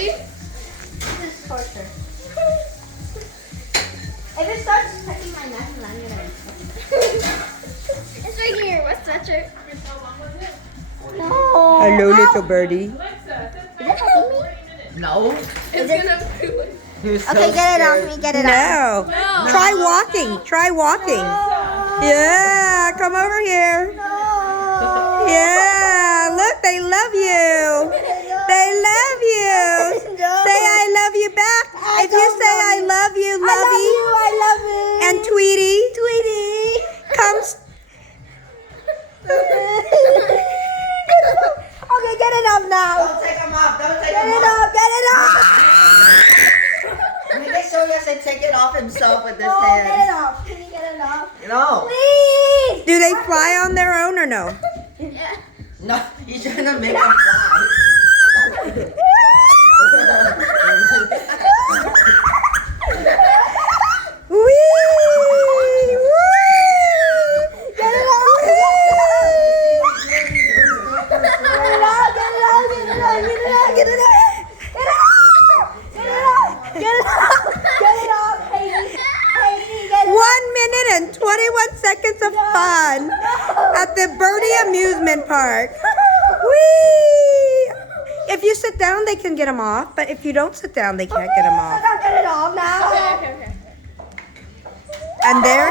Ready? This is torture. If it starts touching my neck, then I'm gonna. It's right here. What's sweatshirt? How long was it? No. Hello, little birdie. Alexa, set Is it timer touching for me? 40 minutes. No. It's gonna be like... You're so Okay, get it off scared. me. Get it off. No. No. Try walking. Try walking. Yeah, come over here. No. Yeah, look, they love you. They love you. Say I love you back. If you say I love you, I love Lovey you. I love you. and Tweety, Tweety. comes. Okay, get it off now. Don't take them off. Don't take Get them it off. off. Get it off. I mean, they show us and take it off himself with this No, get it hand. off. Can you get it off? No. Please. Do they fly on their own or no? Yeah. No. He's trying to make them fly. Whee! Woo! Get it off. Get it off. Get it off. Get it off. Get it off. Get it off. Get it off. Get it off. Get it off. Get it off. Katie. Katie, get it 1 minute and 21 seconds of fun at the Birdie Amusement Park. Whee! If you sit down, they can get them off, but if you don't sit down, they can't get them off. Get it off now. Okay. And there,